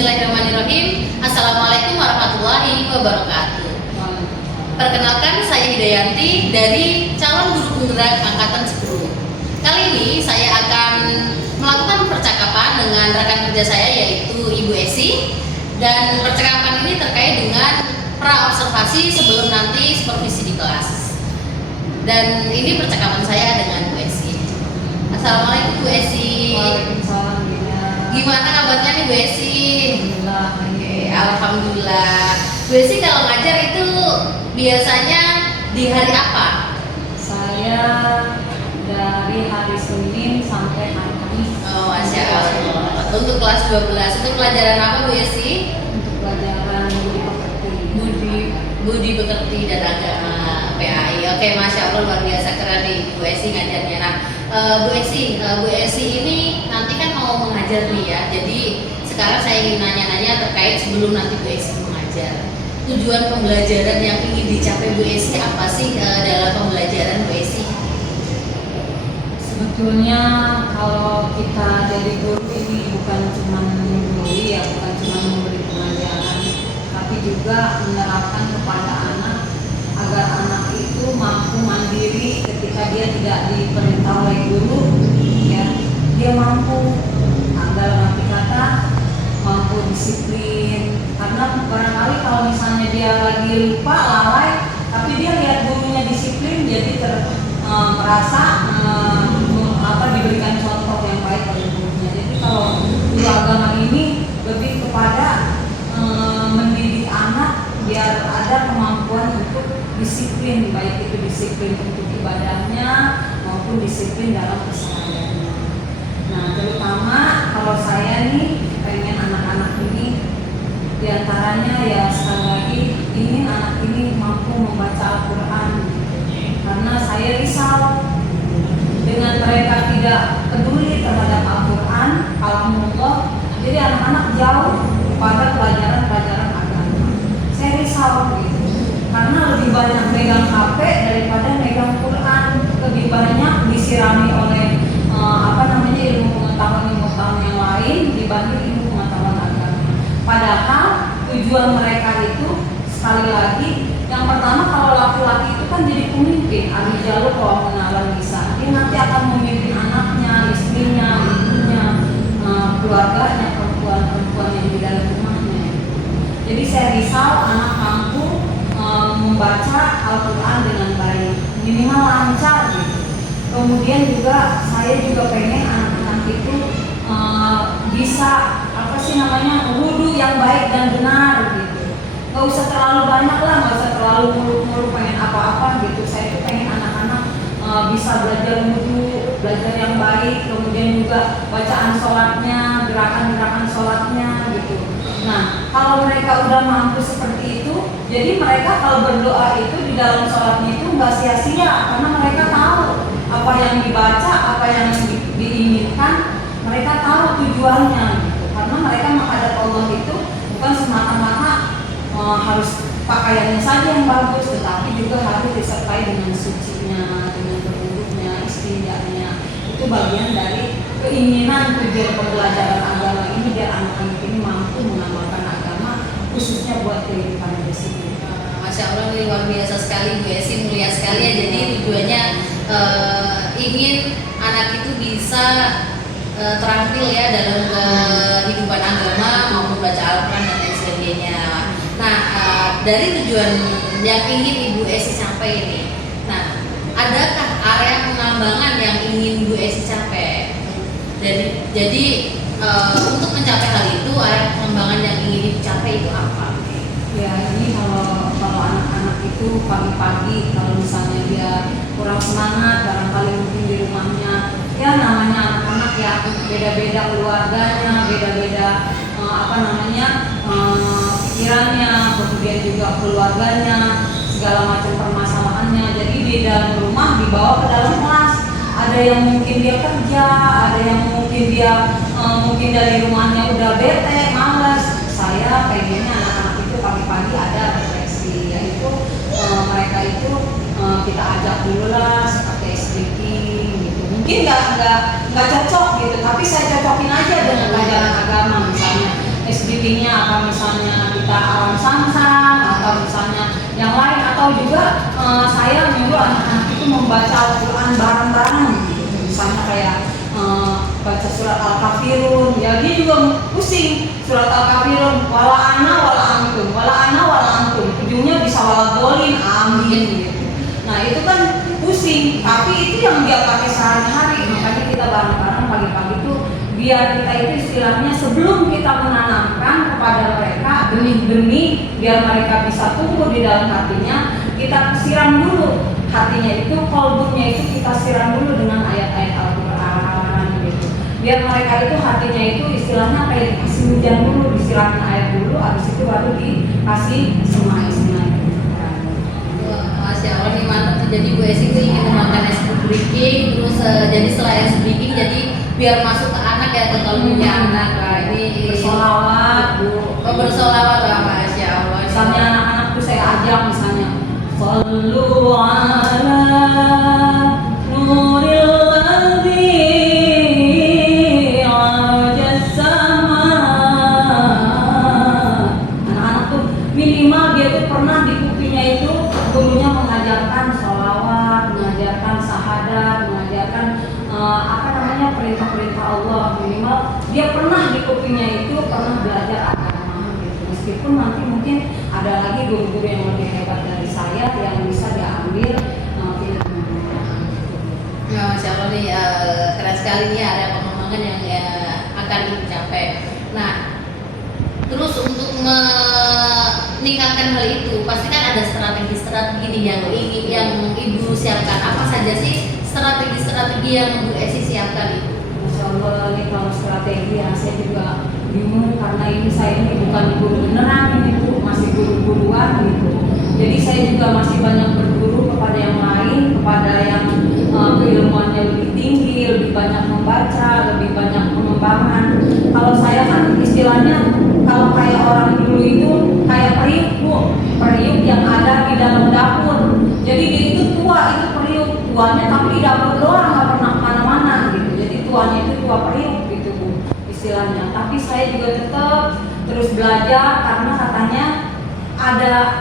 Bismillahirrahmanirrahim. Assalamualaikum warahmatullahi wabarakatuh. Perkenalkan, saya Hidayanti dari calon guru penggerak angkatan 10. Kali ini saya akan melakukan percakapan dengan rekan kerja saya yaitu Ibu Esi, dan percakapan ini terkait dengan pra-observasi sebelum nanti supervisi di kelas. Dan ini percakapan saya dengan Bu Esi. Assalamualaikum Bu Esi. Waalaikumsalam. Gimana kabarnya nih Bu Esi? Alhamdulillah. Bu Esi kalau ngajar itu biasanya di hari apa? Saya dari hari Senin sampai hari Kamis. Oh, Masya Allah. Untuk kelas 12 itu pelajaran apa Bu Esi? Untuk pelajaran budi pekerti. Budi pekerti dan agama, PAI. Oke, Masya Allah, luar biasa keren nih Bu Esi ngajarnya. Nah, Bu Esi ini nanti kan mau mengajar nih ya. Jadi sekarang saya ingin nanya-nanya terkait sebelum nanti Bu Esi mengajar. Tujuan pembelajaran yang ingin dicapai Bu Esi apa sih dalam pembelajaran Bu Esi? Sebetulnya kalau kita jadi guru ini bukan cuma menggurui ya, bukan cuma memberi pengajaran, tapi juga menerapkan kepada anak agar anak itu mampu mandiri ketika dia tidak diperintah oleh guru, ya dia mampu, dalam arti kata mampu disiplin. Karena barangkali kalau misalnya dia lagi lupa, lalai, tapi dia lihat gurunya disiplin, jadi merasa diberikan contoh yang baik oleh gurunya. Jadi kalau guru agama ini lebih kepada mendidik anak biar ada kemampuan untuk disiplin, baik itu disiplin untuk ibadahnya maupun disiplin dalam kesehariannya. Nah, terutama kalau saya nih pengen anak-anak ini diantaranya ya sekali lagi ingin anak ini mampu membaca Al-Quran, karena saya risau dengan mereka tidak peduli terhadap Al-Quran, kalamullah. Jadi anak-anak jauh pada pelajaran-pelajaran agama. Saya risau gitu, karena lebih banyak megang HP daripada megang Quran, lebih banyak disirami oleh ilmu pengetahuan yang lain dibanding ilmu pengetahuan agama. Padahal tujuan mereka itu sekali lagi, yang pertama kalau laki-laki itu kan jadi pemimpin, ar-rijalu qawwamuna 'alan nisa. Dia nanti akan memimpin anaknya, istrinya, ibunya, keluarganya, perempuan yang di dalam rumahnya. Jadi saya risau anak mampu membaca Al-Quran dengan baik, minimal lancar gitu. Kemudian juga saya juga pengen anak-anak itu bisa wudu yang baik dan benar gitu. Gak usah terlalu banyak lah, gak usah terlalu muluk-muluk pengen apa-apa gitu. Saya itu pengen anak-anak bisa belajar wudu, belajar yang baik, kemudian juga bacaan sholatnya, gerakan-gerakan sholatnya gitu. Nah, kalau mereka udah mampu seperti itu, jadi mereka kalau berdoa itu di dalam sholatnya itu nggak sia-sia, karena mereka tahu apa yang dibaca, apa yang diinginkan, mereka tahu tujuannya gitu. Karena mereka menghadap Allah itu bukan semata-mata harus pakaiannya saja yang bagus, tetapi juga harus disertai dengan sucinya, dengan berwudhunya, istinjanya. Itu bagian dari keinginan tujuan pembelajaran agama ini biar anak-anak ini mampu mengamalkan agama, khususnya buat kehidupan di sini. Masya Allah, ini luar biasa sekali Bu Esi, mulia sekali ya. Jadi tujuannya ingin anak itu bisa terampil ya dalam kehidupan agama maupun baca Al-Quran dan lain sebagainya. Nah, dari tujuan yang ingin Ibu Esi capai ini, nah, adakah area pengembangan yang ingin Bu Esi capai? Jadi untuk mencapai hal itu, area pengembangan yang ingin dicapai itu apa? Ya, ini kalau anak-anak itu pagi-pagi kalau misalnya dia kurang semangat, barangkali mungkin di rumahnya, ya namanya anak-anak ya beda-beda keluarganya, beda-beda pikirannya, kemudian juga keluarganya, segala macam permasalahannya. Jadi di dalam rumah dibawa ke dalam kelas. Ada yang mungkin dia kerja, ada yang mungkin dia mungkin dari rumahnya udah bete, malas. Saya pengennya anak-anak itu pagi-pagi ada refleksi, yaitu mereka itu kita ajak dulu lah pakai speaking gitu. Mungkin nggak cocok gitu, tapi saya cocokin aja dengan pelajaran agama misalnya. speakingnya apa misalnya kita alam samsam atau misalnya yang lain, atau juga saya nyuruh anak-anak itu membaca Al-Quran bareng-bareng gitu. Misalnya kayak baca surat Al-Kafirun, ya dia juga pusing surat Al-Kafirun, wala ana wala antum, wala ana wala antum, ujungnya bisa wala dolin, amin gitu. Nah itu kan pusing, tapi itu yang dia pakai sehari-hari. Makanya kita bareng-bareng pagi-pagi itu biar kita itu istilahnya sebelum kita menanamkan kepada mereka benih-benih biar mereka bisa tumbuh di dalam hatinya, kita siram dulu hatinya itu, kolbunya itu kita siram dulu dengan ayat-ayat Al-Quran gitu. Biar mereka itu hatinya itu istilahnya kayak dikasih hujan dulu, disiram ayat dulu, habis itu baru dikasih semai-semai. Masya Allah nih, mantap tuh. Jadi Bu Esi tuh ingin memakan es breaking, terus jadi setelah es breaking jadi biar masuk ke anak ya, ke kalbunya anak. Nah, ini bersolawat Bu. Oh, bersolawat lah, Masya Allah. Misalnya anak-anak tuh saya ajak misalnya Sallu ala nuril ladzi ajassama. Anak-anak tuh minimal dia tuh pernah di kupingnya itu gurunya mengajarkan sholawat, mengajarkan sahadat, mengajarkan perintah-perintah Allah. Minimal dia pernah di kupingnya itu pernah belajar agama gitu. Meskipun nanti mungkin ada lagi guru-guru yang lebih hebat dari saya yang bisa diambil ilmunya. Ya, Masya Allah nih, keren sekali nih area pengembangan yang akan dicapai. Nah, terus untuk meningkatkan hal itu pasti kan ada strategi-strategi nih yang Ibu siapkan. Apa saja sih strategi-strategi yang Bu Esi siapkan itu? Masya Allah, ini kalau strategi ya saya juga bingung karena saya ini bukan guru beneran, ini Bu masih guru-guruan gitu. Jadi saya juga masih banyak berguru kepada yang lain, kepada yang keilmuannya lebih tinggi, lebih banyak membaca, lebih banyak pengembangan. Kalau saya kan istilahnya kalau kayak orang dulu itu kayak periuk Bu, periuk yang ada di dalam dapur. Jadi dia itu tua, itu periuk tuanya tapi di dapur doang, nggak pernah kemana-mana gitu. Jadi tuanya itu tua periuk gitu Bu istilahnya. Tapi saya juga tetap terus belajar karena katanya ada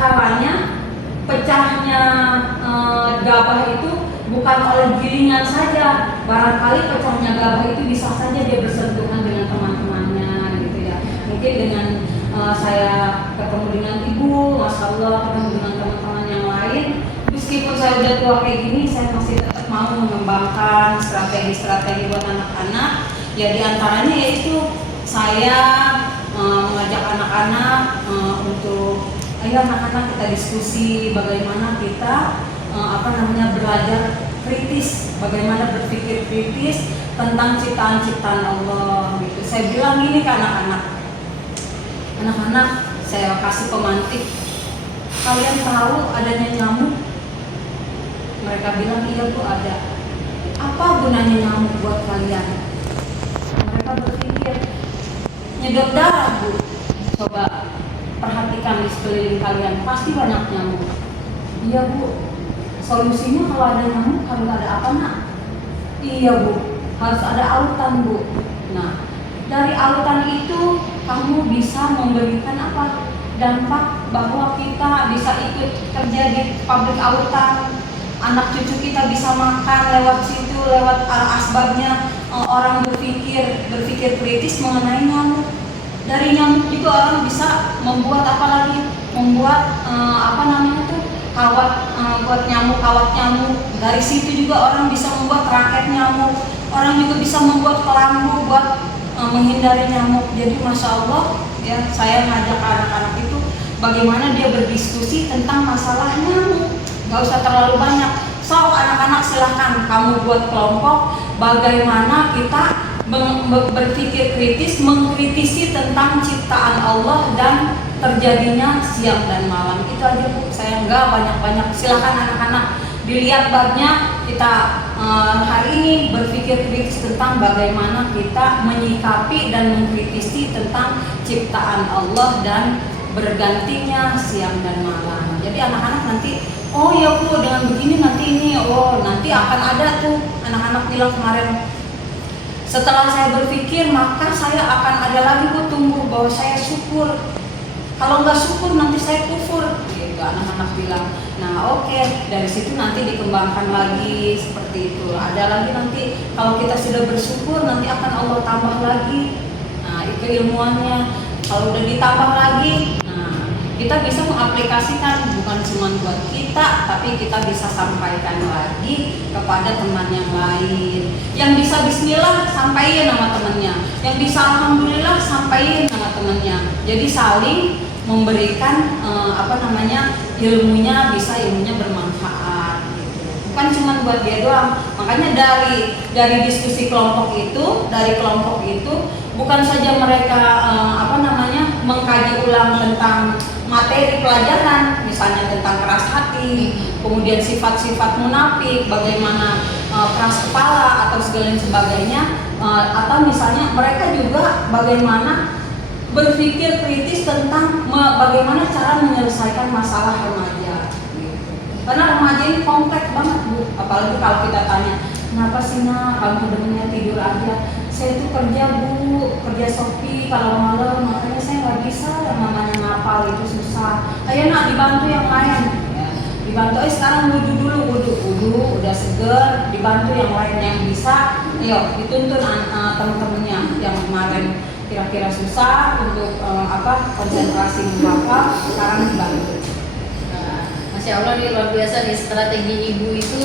kalanya pecahnya gabah itu bukan oleh gilingan saja. Barangkali pecahnya gabah itu bisa saja dia bersentuhan dengan teman-temannya gitu ya. Mungkin dengan saya ketemu dengan Ibu, Masya Allah, ketemu dengan teman-teman yang lain, meskipun saya udah tua kayak gini, saya masih tetap mau mengembangkan strategi-strategi buat anak-anak. Ya diantaranya yaitu saya mengajak anak-anak untuk ayo anak-anak kita diskusi bagaimana kita belajar kritis, bagaimana berpikir kritis tentang ciptaan-ciptaan Allah gitu. Saya bilang gini ke anak-anak, saya kasih pemantik, kalian tahu adanya nyamuk? Mereka bilang iya Bu ada. Apa gunanya nyamuk buat kalian? Mereka berpikir nyedot darah Bu. Coba perhatikan di sekeliling kalian, pasti banyak nyamuk. Iya Bu. Solusinya kalau ada nyamuk harus ada apa Nak? Iya Bu, harus ada autan Bu. Nah, dari autan itu kamu bisa memberikan apa? Dampak bahwa kita bisa ikut kerja di pabrik autan. Anak cucu kita bisa makan lewat situ, lewat asbabnya orang berpikir kritis mengenai nyamuk. Dari nyamuk juga orang bisa membuat apa lagi? Membuat kawat buat nyamuk, kawat nyamuk. Dari situ juga orang bisa membuat raket nyamuk. Orang juga bisa membuat kelambu buat menghindari nyamuk. Jadi Masya Allah ya, saya ngajak anak-anak itu bagaimana dia berdiskusi tentang masalah nyamuk. Gak usah terlalu banyak. So anak-anak silahkan kamu buat kelompok bagaimana kita berpikir kritis, mengkritisi tentang ciptaan Allah dan terjadinya siang dan malam. Itu aja Bu, saya nggak banyak-banyak. Silahkan anak-anak dilihat babnya. Kita hari ini berpikir kritis tentang bagaimana kita menyikapi dan mengkritisi tentang ciptaan Allah dan bergantinya siang dan malam. Jadi anak-anak nanti, oh ya Bu, dengan begini nanti ini, oh nanti akan ada tuh anak-anak bilang kemarin, Setelah saya berpikir, maka saya akan ada lagi tumbuh bahwa saya syukur. Kalau nggak syukur nanti saya kufur, gitu anak-anak bilang. Nah oke, dari situ nanti dikembangkan lagi seperti itu. Ada lagi nanti kalau kita sudah bersyukur nanti akan Allah tambah lagi. Nah itu ilmuannya. Kalau udah ditambah lagi, nah kita bisa mengaplikasikan bukan cuma buat kita, tapi kita bisa sampaikan lagi kepada teman yang lain. Yang bisa Bismillah sampaikan nama temannya, yang bisa Alhamdulillah sampaikan nama temannya. Jadi saling memberikan ilmunya, bisa ilmunya bermanfaat gitu. Bukan cuma buat dia doang. Makanya dari diskusi kelompok itu, bukan saja mereka mengkaji ulang tentang materi pelajaran, misalnya tentang keras hati, kemudian sifat-sifat munafik, bagaimana keras kepala atau segala sebagainya, atau misalnya mereka juga bagaimana berpikir kritis tentang bagaimana cara menyelesaikan masalah remaja. Karena remaja ini kompleks banget Bu, apalagi kalau kita tanya, kenapa sih nak kamu demennya tidur aja? Saya itu kerja Bu, kerja Shopee kalau malam, makanya saya nggak bisa namanya ngapal itu susah. Ayo nak dibantu yang lain. Ya, dibantu, sekarang wudhu, udah seger, dibantu yang lain yang bisa. Ayo dituntun teman-temannya yang kemarin kira-kira susah untuk konsentrasi membaca, sekarang dibantu. Masya Allah nih, luar biasa nih strategi ibu itu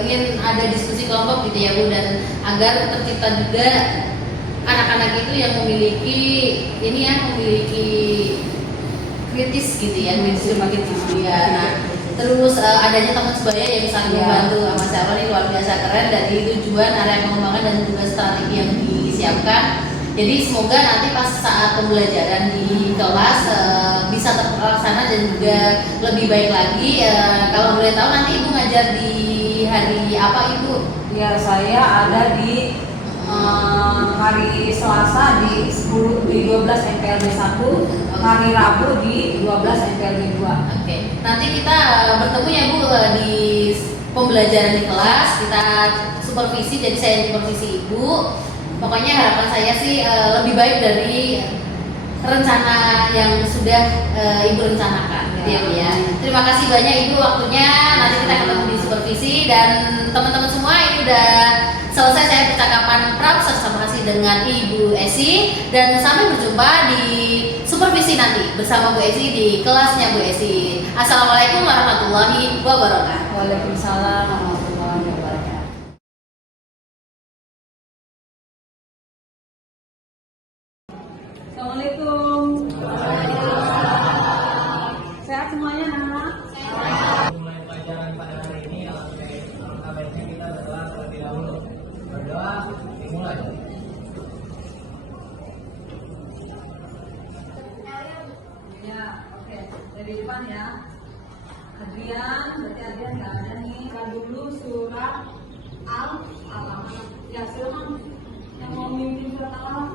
ingin ada diskusi kelompok gitu ya Bu, dan agar tercipta juga anak-anak itu yang memiliki kritis gitu ya, kritis ya. Nah terus adanya teman sebaya yang saling membantu. Masya Allah nih luar biasa keren, dari tujuan area pengembangan dan juga strategi yang disiapkan. Jadi semoga nanti pas saat pembelajaran di kelas bisa terlaksana dan juga lebih baik lagi. Kalau boleh tahu nanti Ibu ngajar di hari apa Ibu? Ya saya ada di hari Selasa di 12 MPLB 1, hari Rabu di 12 MPLB 2. Oke. Nanti kita bertemu ya Bu di pembelajaran di kelas, kita supervisi, jadi saya yang supervisi Ibu. Pokoknya harapan saya sih lebih baik dari rencana yang sudah Ibu rencanakan gitu ya Bu ya. Terima kasih banyak Ibu waktunya. Nanti kita ketemu di supervisi, dan teman-teman semua ini udah selesai saya percakapan terima kasih dengan Ibu Esi, dan sampai berjumpa di supervisi nanti bersama Bu Esi di kelasnya Bu Esi. Assalamualaikum warahmatullahi wabarakatuh. Waalaikumsalam warahmatullahi wabarakatuh. Assalamualaikum. Sehat semuanya anak? Mulai pelajaran pada hari ini alfabetnya kita adalah terlebih dahulu berdoa dimulai. Ya, oke. Dari depan ya. Adrian, berarti Adrian nggak ada nih. Kita dulu surat Al-Alaq. Ya, silakan. Yang mau mimpin surat Al-Alaq.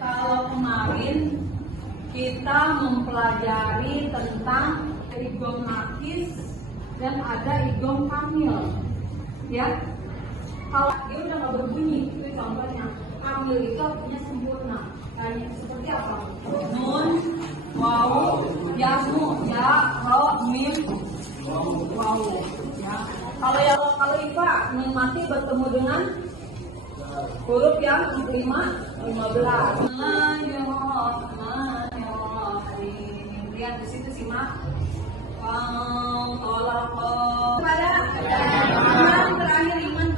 Kalau kemarin kita mempelajari tentang idgham nakis dan ada idgham kamil, ya. Kalau dia udah nggak berbunyi, itu contohnya. Kamil itu artinya sempurna. Kayak seperti apa? Nun, waw, yasmu, ya, ro, mim, waw, ya. Kalau IPA nun mati bertemu dengan huruf yang 15. Lihat di situ simak. Pada yang terakhir iman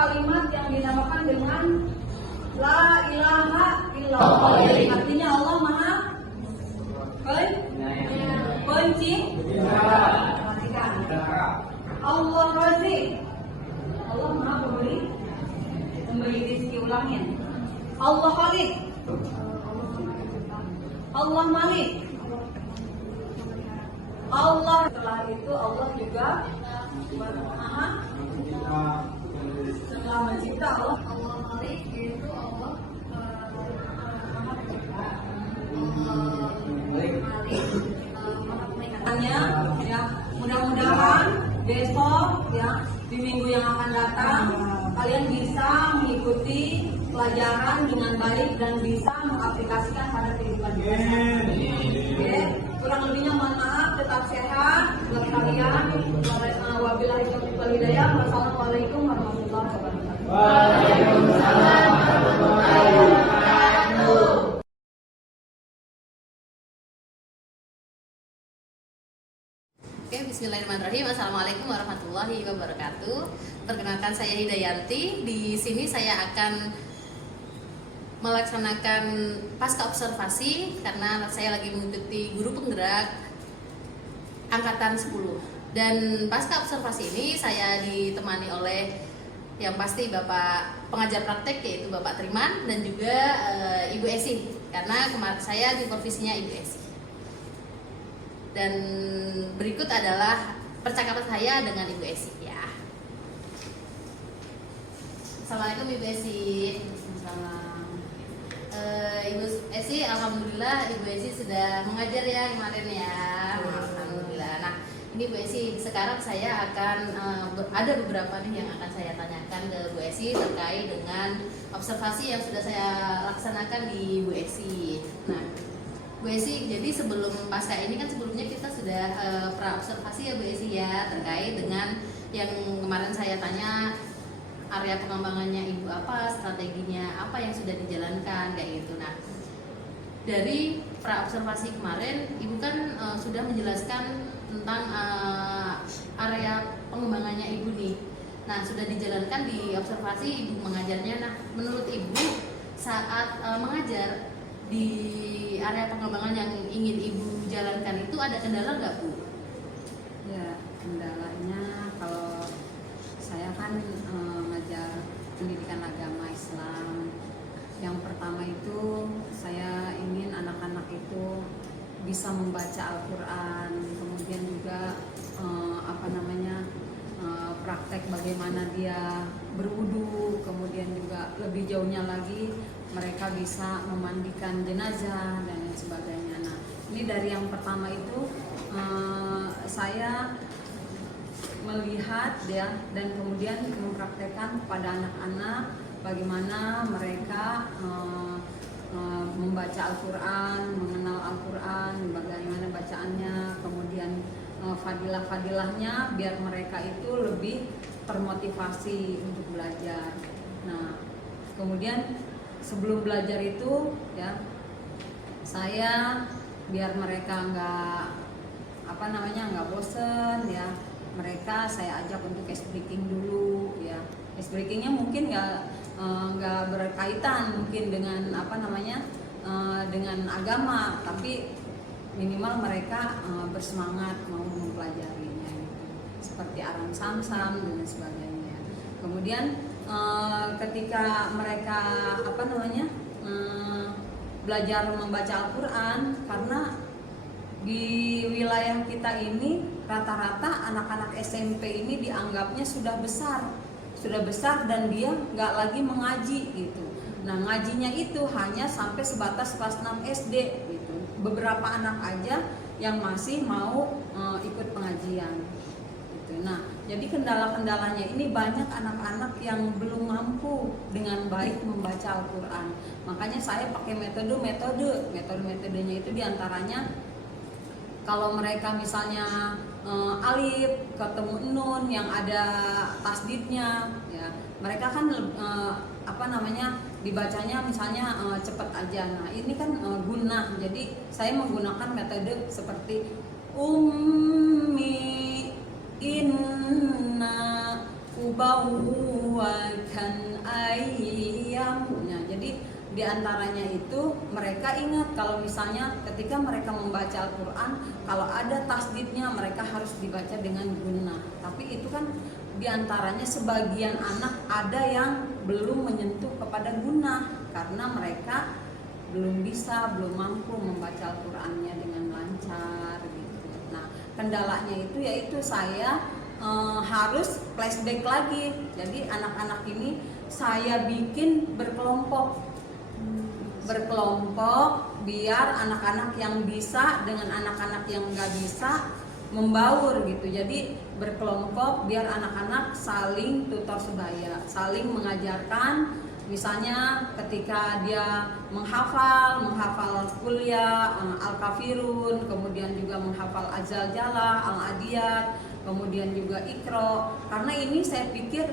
kalimat yang dinamakan dengan La ilaha illallah. Artinya Allah Maha Perhatikan. Allah Razik. Allah Maha memberi rezeki. Ulangin. Allah Khalik. Allah Malik. Allah. Setelah itu Allah juga Maha setelah mencipta Allah Malik yaitu Allah ya, mudah-mudahan besok ya di minggu yang akan datang kalian bisa mengikuti pelajaran dengan baik dan bisa mengaplikasikan pada kehidupan kita. Oke, kurang lebihnya mohon maaf, tetap sehat buat kalian. Wabillahi taufiq wal hidayah. Wassalamualaikum warahmatullahi wabarakatuh. Waalaikumsalam warahmatullahi wabarakatuh. Oke, bismillahirrahmanirrahim. Assalamualaikum warahmatullahi wabarakatuh. Perkenalkan, saya Hidayanti. Di sini saya akan melaksanakan pasca observasi karena saya lagi mengikuti guru penggerak angkatan 10. Dan pasca observasi ini saya ditemani oleh yang pasti Bapak pengajar praktek yaitu Bapak Triman dan juga Ibu Esi, karena kemarin saya di provisinya Ibu Esi. Dan berikut adalah percakapan saya dengan Ibu Esi ya. Assalamualaikum Ibu Esi. Ibu Esi, alhamdulillah Ibu Esi sudah mengajar ya kemarin ya. Alhamdulillah. Nah, ini Bu Esi, sekarang saya akan ada beberapa nih yang akan saya tanyakan ke Bu Esi terkait dengan observasi yang sudah saya laksanakan di Bu Esi. Nah, Bu Esi, jadi sebelum pasca ini kan sebelumnya kita sudah pra observasi ya Bu Esi ya, terkait dengan yang kemarin saya tanya area pengembangannya Ibu apa, strateginya apa yang sudah dijalankan kayak gitu. Nah, dari pra observasi kemarin Ibu kan sudah menjelaskan tentang area pengembangannya Ibu nih. Nah, sudah dijalankan di observasi Ibu mengajarnya. Nah, menurut Ibu saat mengajar di area pengembangan yang ingin Ibu jalankan itu ada kendala nggak Bu? Ya, kendalanya kalau saya kan mengajar pendidikan agama Islam. Yang pertama itu saya ingin anak-anak itu bisa membaca Al-Quran, kemudian juga praktek bagaimana dia berwudu, kemudian juga lebih jauhnya lagi mereka bisa memandikan jenazah dan lain sebagainya. Nah, ini dari yang pertama itu saya melihat ya, dan kemudian mempraktekkan kepada anak-anak bagaimana mereka membaca Al-Quran, mengenal Al-Quran, bagaimana bacaannya, kemudian fadilah-fadilahnya biar mereka itu lebih termotivasi untuk belajar. Nah, kemudian sebelum belajar itu ya, saya biar mereka nggak bosen ya, mereka saya ajak untuk ice breaking dulu ya. Ice breakingnya mungkin nggak berkaitan mungkin dengan dengan agama, tapi minimal mereka bersemangat mau mempelajarinya gitu. Seperti aran samsam dan sebagainya. Kemudian ketika mereka belajar membaca Al-Quran, karena di wilayah kita ini rata-rata anak-anak SMP ini dianggapnya sudah besar dan dia nggak lagi mengaji gitu. Nah, ngajinya itu hanya sampai sebatas kelas 6 SD gitu. Beberapa anak aja yang masih mau ikut pengajian gitu. Nah, jadi kendala-kendalanya ini banyak anak-anak yang belum mampu dengan baik membaca Al-Quran. Makanya saya pakai metodenya itu diantaranya kalau mereka misalnya alif ketemu nun yang ada tasdidnya ya, mereka kan dibacanya misalnya cepat aja. Nah, ini kan gunnah. Jadi saya menggunakan metode seperti ummi inna ubawwaka Di antaranya itu mereka ingat kalau misalnya ketika mereka membaca Al-Quran, kalau ada tasdidnya mereka harus dibaca dengan gunnah. Tapi itu kan di antaranya sebagian anak ada yang belum menyentuh kepada gunnah karena mereka belum bisa, belum mampu membaca Al-Qurannya dengan lancar gitu. Nah, kendalanya itu yaitu saya harus flashback lagi. Jadi anak-anak ini saya bikin berkelompok biar anak-anak yang bisa dengan anak-anak yang nggak bisa membaur gitu. Jadi berkelompok biar anak-anak saling tutor sebaya, saling mengajarkan. Misalnya ketika dia menghafal kuliah Al-Kafirun, kemudian juga menghafal Al-Zalzalah, Al-Adiyat, kemudian juga Iqra. Karena ini saya pikir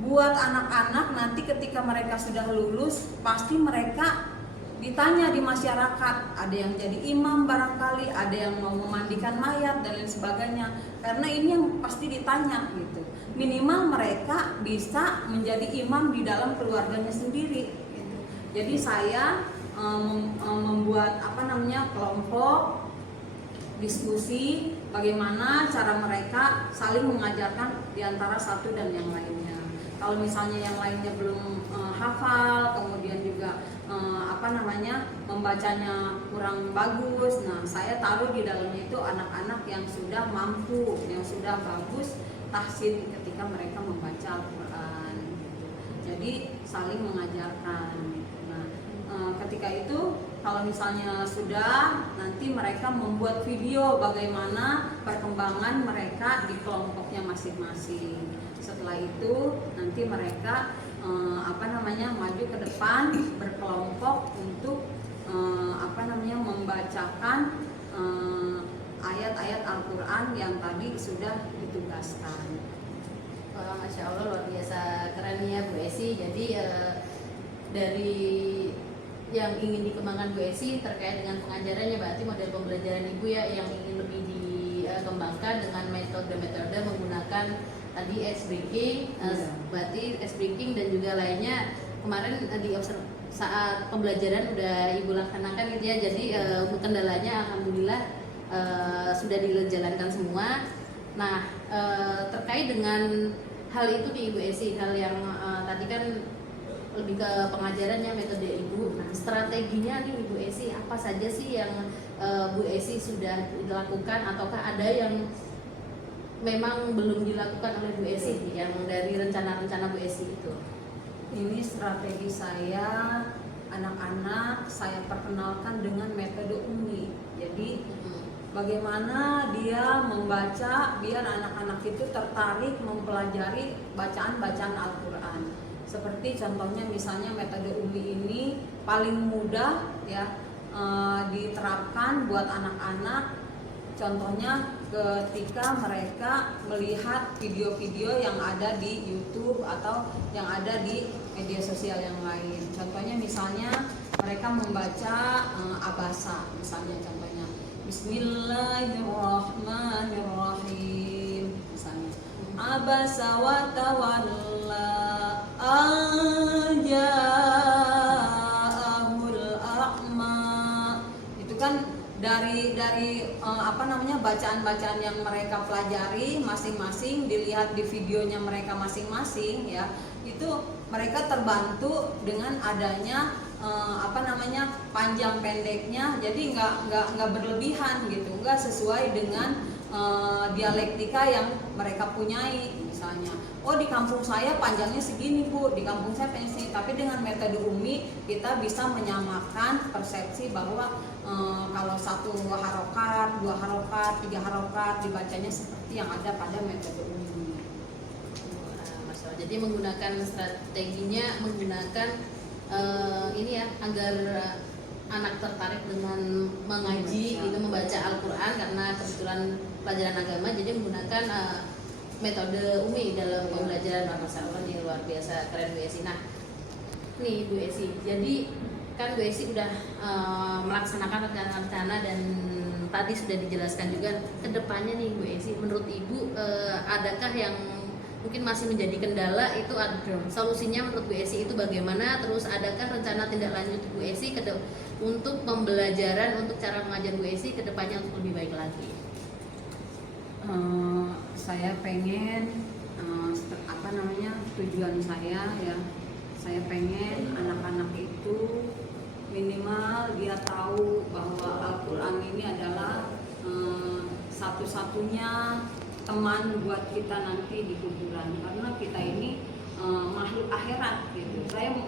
buat anak-anak nanti ketika mereka sudah lulus pasti mereka ditanya di masyarakat, ada yang jadi imam barangkali, ada yang mau memandikan mayat dan lain sebagainya. Karena ini yang pasti ditanya gitu. Minimal mereka bisa menjadi imam di dalam keluarganya sendiri gitu. Jadi saya membuat kelompok diskusi bagaimana cara mereka saling mengajarkan di antara satu dan yang lainnya. Kalau misalnya yang lainnya belum hafal, kemudian juga membacanya kurang bagus, nah saya taruh di dalamnya itu anak-anak yang sudah mampu, yang sudah bagus tahsin ketika mereka membaca Al-Quran. Jadi saling mengajarkan. Nah, ketika itu kalau misalnya sudah, nanti mereka membuat video bagaimana perkembangan mereka di kelompoknya masing-masing. Setelah itu nanti mereka maju ke depan berkelompok untuk membacakan ayat-ayat Al-Quran yang tadi sudah ditugaskan. Masya Allah, luar biasa keren ya Bu Esi. Jadi dari yang ingin dikembangkan Bu Esi terkait dengan pengajarannya, berarti model pembelajaran Ibu ya yang ingin lebih dikembangkan dengan metode-metode menggunakan tadi ice breaking, berarti ice breaking dan juga lainnya. Kemarin saat pembelajaran udah Ibu laksanakan gitu ya. Jadi untuk kendalanya alhamdulillah sudah dijalankan semua. Nah, terkait dengan hal itu di Ibu Esi, hal yang tadi kan lebih ke pengajarannya, metode Ibu. Nah, strateginya nih Ibu Esi apa saja sih yang Bu Esi sudah dilakukan ataukah ada yang memang belum dilakukan oleh Bu Esi yang dari rencana-rencana Bu Esi itu? Ini strategi saya, anak-anak saya perkenalkan dengan metode Umi. Jadi bagaimana dia membaca biar anak-anak itu tertarik mempelajari bacaan-bacaan Al-Quran. Seperti contohnya misalnya metode Umi ini paling mudah ya diterapkan buat anak-anak. Contohnya ketika mereka melihat video-video yang ada di YouTube atau yang ada di media sosial yang lain. Contohnya misalnya mereka membaca Abasa, misalnya contohnya Bismillahirrahmanirrahim, misalnya Abasa wa tawalla anja'ahul a'ma. Itu kan dari bacaan-bacaan yang mereka pelajari masing-masing, dilihat di videonya mereka masing-masing ya, itu mereka terbantu dengan adanya panjang pendeknya. Jadi nggak berlebihan gitu, nggak sesuai dengan dialektika yang mereka punyai. Misalnya, oh di kampung saya panjangnya segini Bu, di kampung saya panjangnya segini. Tapi dengan metode Umi kita bisa menyamakan persepsi bahwa kalau satu harokat, 2 harokat, 3 harokat dibacanya seperti yang ada pada metode Umi. Jadi menggunakan strateginya, menggunakan ini ya agar anak tertarik dengan mengaji itu, membaca Al-Quran karena kebetulan pelajaran agama. Jadi menggunakan metode Umi dalam pembelajaran. Masya Allah, ini luar biasa keren Bu Esi. Nah nih Bu Esi, jadi kan Bu Esi udah melaksanakan rencana-rencana dan tadi sudah dijelaskan juga kedepannya nih Bu Esi, menurut Ibu adakah yang mungkin masih menjadi kendala itu solusinya menurut Bu Esi itu bagaimana? Terus adakah rencana tindak lanjut Bu Esi untuk pembelajaran untuk cara mengajar Bu Esi ke depannya untuk lebih baik lagi? Saya pengen tujuan saya ya, saya pengen anak-anak itu minimal dia tahu bahwa Al-Quran ini adalah satu-satunya teman buat kita nanti di kuburan, karena kita ini makhluk akhirat gitu.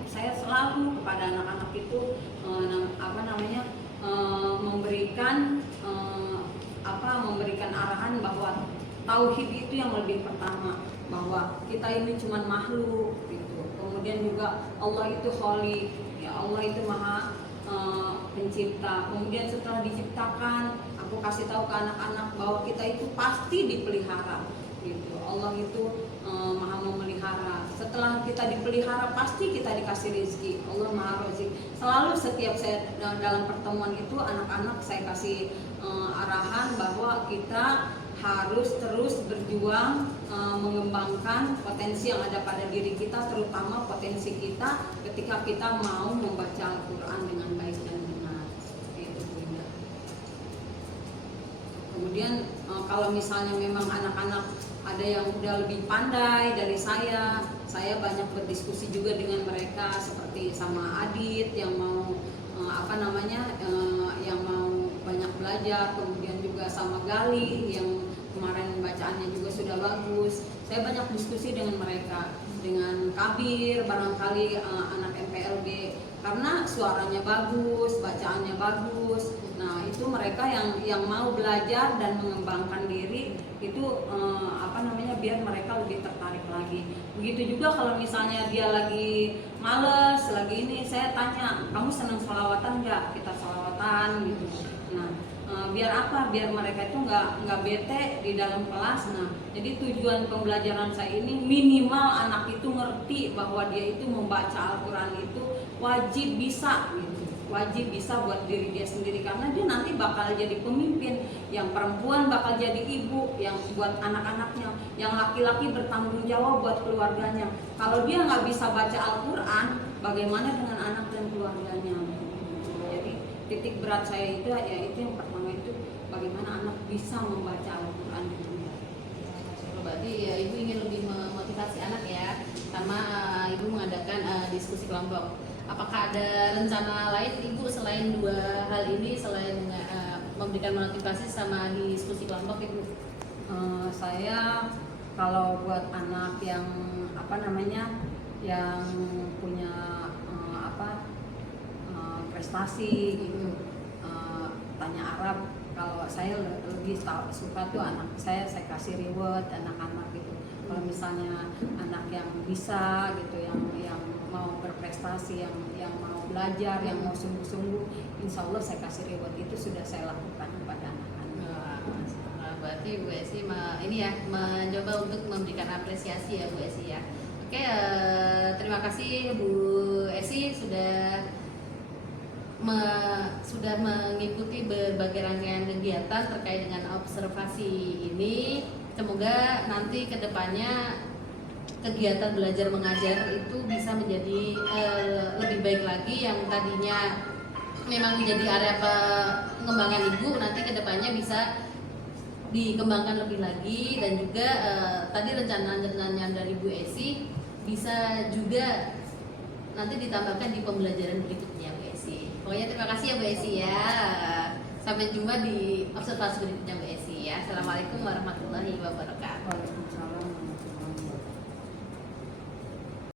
Saya selalu kepada anak-anak itu memberikan arahan bahwa tauhid itu yang lebih pertama, bahwa kita ini cuma makhluk gitu. Kemudian juga Allah itu Khaliq, ya Allah itu Maha pencipta. Kemudian setelah diciptakan, aku kasih tahu ke anak-anak bahwa kita itu pasti dipelihara gitu. Allah itu Maha memelihara. Setelah kita dipelihara, pasti kita dikasih rezeki. Allah Maha Razik. Selalu setiap saya dalam pertemuan itu anak-anak saya kasih arahan bahwa kita harus terus berjuang mengembangkan potensi yang ada pada diri kita, terutama potensi kita ketika kita mau membaca Al-Quran dengan baik dan benar. Seperti itu, Bunda. Kemudian kalau misalnya memang anak-anak ada yang udah lebih pandai dari saya banyak berdiskusi juga dengan mereka, seperti sama Adit yang mau yang mau banyak belajar, kemudian juga sama Gali yang kemarin bacaannya juga sudah bagus. Saya banyak diskusi dengan mereka, dengan Kabir barangkali anak MPLB, karena suaranya bagus, bacaannya bagus. Nah itu mereka yang mau belajar dan mengembangkan diri itu biar mereka lebih tertarik lagi. Begitu juga kalau misalnya dia lagi males, lagi ini, saya tanya, kamu senang sholawatan nggak? Kita sholawatan gitu. Nah biar apa? Biar mereka itu nggak bete di dalam kelas. Nah jadi tujuan pembelajaran saya ini minimal anak itu ngerti bahwa dia itu membaca Al-Quran itu wajib bisa gitu. Wajib bisa buat diri dia sendiri, karena dia nanti bakal jadi pemimpin. Yang perempuan bakal jadi ibu yang buat anak-anaknya, yang laki-laki bertanggung jawab buat keluarganya. Kalau dia nggak bisa baca Al-Quran, bagaimana dengan anak dan keluarganya? Jadi titik berat saya itu yang pertama itu bagaimana anak bisa membaca Al-Quran di dunia. Berarti ya, Ibu ingin lebih memotivasi anak ya, sama Ibu mengadakan diskusi kelompok. Apakah ada rencana lain Ibu selain dua hal ini, selain memberikan motivasi sama diskusi kelompok Ibu? Saya kalau buat anak yang yang punya prestasi gitu, tanya Arab, kalau saya lebih suka tuh anak saya kasih reward anak-anak gitu. Kalau misalnya anak yang bisa gitu, yang mau berprestasi, yang mau belajar, yang mau sungguh-sungguh, insya Allah saya kasih reward. Itu sudah saya lakukan kepada anak-anak. Berarti Bu Esi mencoba untuk memberikan apresiasi ya Bu Esi ya. Oke, terima kasih Bu Esi sudah mengikuti berbagai rangkaian kegiatan terkait dengan observasi ini. Semoga nanti kedepannya kegiatan belajar mengajar itu bisa menjadi lebih baik lagi. Yang tadinya memang menjadi area pengembangan Ibu, nanti kedepannya bisa dikembangkan lebih lagi. Dan juga tadi rencana-rencananya dari Bu Esi bisa juga nanti ditambahkan di pembelajaran berikutnya Bu Esi. Pokoknya terima kasih ya Bu Esi ya. Sampai jumpa di observasi berikutnya Bu Esi ya. Assalamualaikum warahmatullahi wabarakatuh. Waalaikumsalam.